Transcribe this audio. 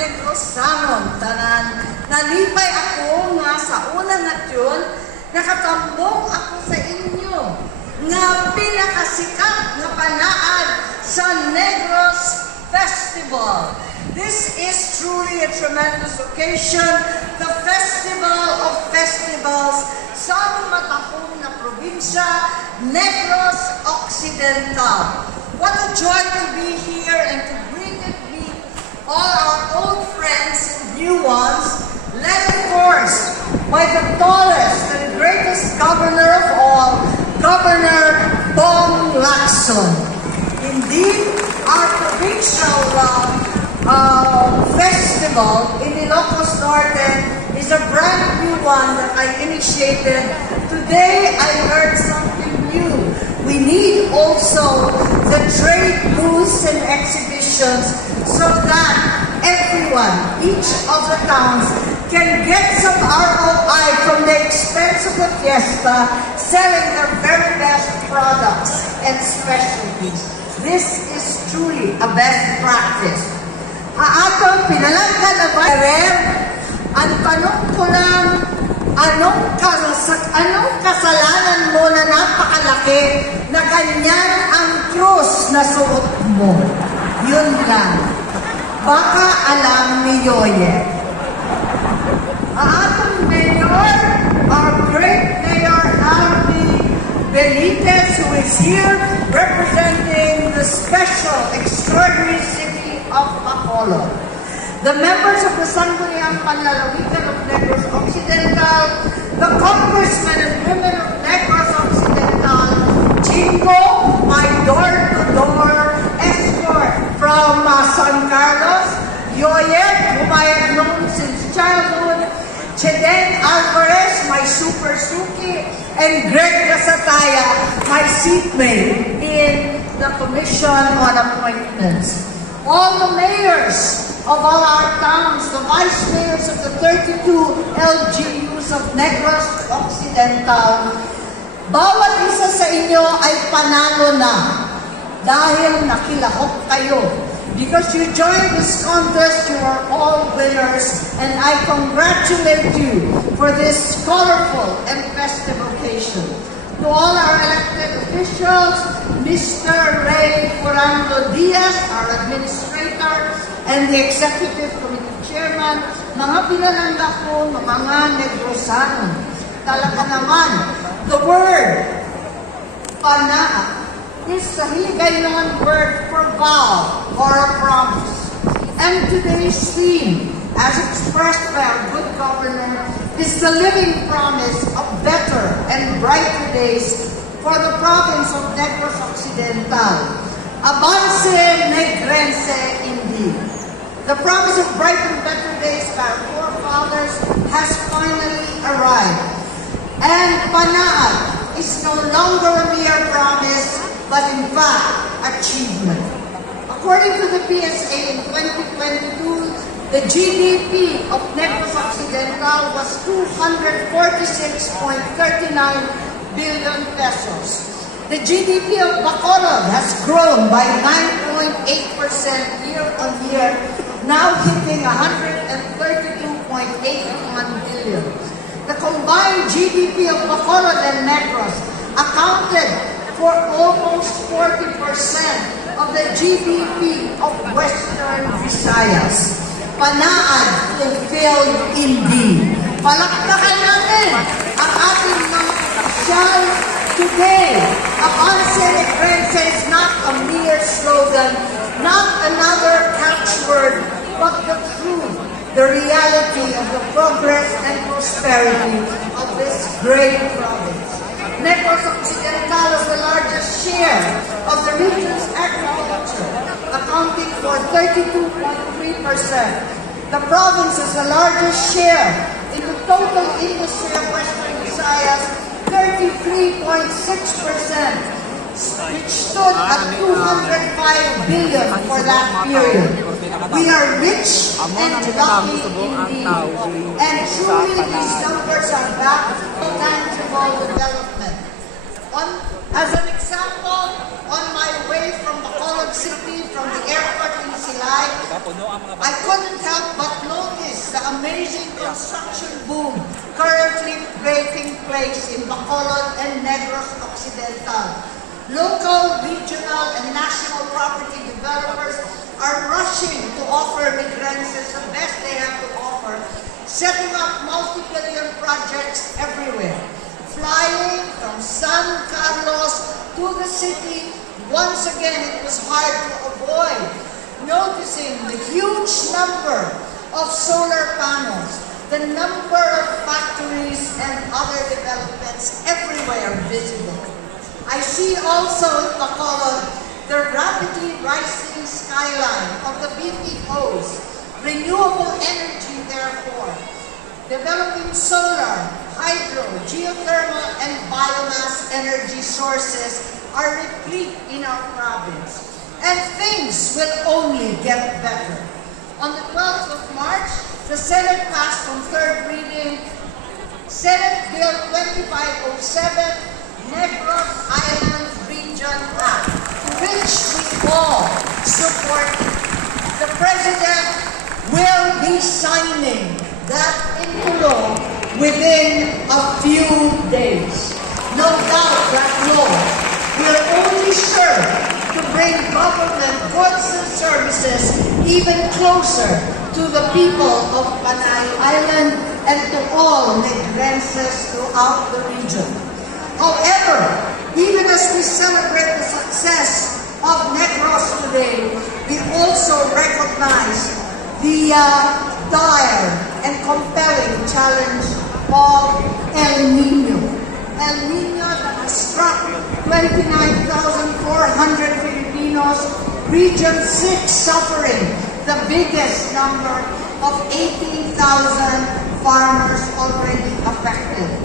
Negrosanon tanan. Nalipay ako nga sa una nga yun, nakatambong ako sa inyo nga pinakasikat nga panaad sa Negros Festival. This is truly a tremendous occasion, the Festival of Festivals sa matahong na probinsya, Negros Occidental. What a joy to be here and to greet and meet all our old friends and new ones, led of course by the tallest and greatest governor of all, Governor Bong Lacson. Indeed, our provincial festival in Ilocos Norte is a brand new one that I initiated. Today, I heard something new. We need also the trade booths and exhibitions so that everyone, each of the towns, can get some ROI from the expense of the fiesta, selling their very best products and specialties. This is truly a best practice. Atong pinalanggan na ba, ang tanong ko lang, anong kasalanan mo na napakalaki na ganyan ang krus na suot mo? Yun lang. Baka alam ni Yoye. Atong mayor, our great mayor, Alvin Benitez, who is here representing the special, extraordinary city of Bacolod. The members of the Sangguniang Panlalawigan of Negros Occidental, the congressmen and women of Negros Occidental, Jingo, my door-to-door escort from San Carlos, Yoyet, whom I have known since childhood, Chedeng Alvarez, my super suki, and Greg Gasataya, my seatmate in the Commission on Appointments. All the mayors of all our towns, the vice mayors of the 32 LGUs of Negros Occidental, bawat isa sa inyo ay panalo na dahil nakilahok kayo. Because you joined this contest, you are all winners, and I congratulate you for this colorful and festive occasion. To all our elected officials, Mr. Ray Fernando Diaz, our administrator, and the Executive Committee Chairman, mga pinalangga ko, mga Negrosanon. Talaga naman, the word, pana, is a Hiligaynon word for vow or a promise. And today's theme, as expressed by our good governor, is the living promise of better and brighter days for the province of Negros Occidental. Avance Negrense indeed. The promise of bright and better days by our forefathers has finally arrived. And Panaad is no longer a mere promise, but in fact, achievement. According to the PSA in 2022, the GDP of Negros Occidental was 246.39 billion pesos. The GDP of Bacolod has grown by 9.8% year-on-year, now hitting 132.81 billion. The combined GDP of Bacolod and Negros accounted for almost 40% of the GDP of Western Visayas. Panaad fulfilled indeed. Palakpakan natin ang ating mga opisyal today. Avance Negrense is not a mere slogan, not another catchword, but the truth, the reality of the progress and prosperity of this great province. Negros Occidental is the largest share of the region's agriculture, accounting for 32.3%. The province is the largest share in the total industry of Western Visayas, 33.6%, which stood at 205 billion for that period. We are rich and lucky indeed, and truly these numbers are backed by tangible development. As an example, on my way from Bacolod City, from the airport in Silay, I couldn't help amazing construction boom currently taking place in Bacolod and Negros Occidental. Local, regional, and national property developers are rushing to offer migrantes the best they have to offer, setting up multi-billion projects everywhere. Flying from San Carlos to the city, once again it was hard to avoid noticing the huge number of solar panels, the number of factories and other developments everywhere visible. I see also in Bacolod the rapidly rising skyline of the BPOs, renewable energy therefore, developing solar, hydro, geothermal, and biomass energy sources are replete in our province. And things will only get better. On the 12th of March, the Senate passed on third reading Senate Bill 2507, Negros Island Region Act, to which we all support. The President will be signing that into law within a few days. No doubt that law will only serve to bring government goods and services even closer to the people of Panay Island and to all Negrenses throughout the region. However, even as we celebrate the success of Negros today, we also recognize the dire and compelling challenge of El Nino. El Nino that has struck 29,400 Filipinos, Region 6 suffering the biggest number of 18,000 farmers already affected.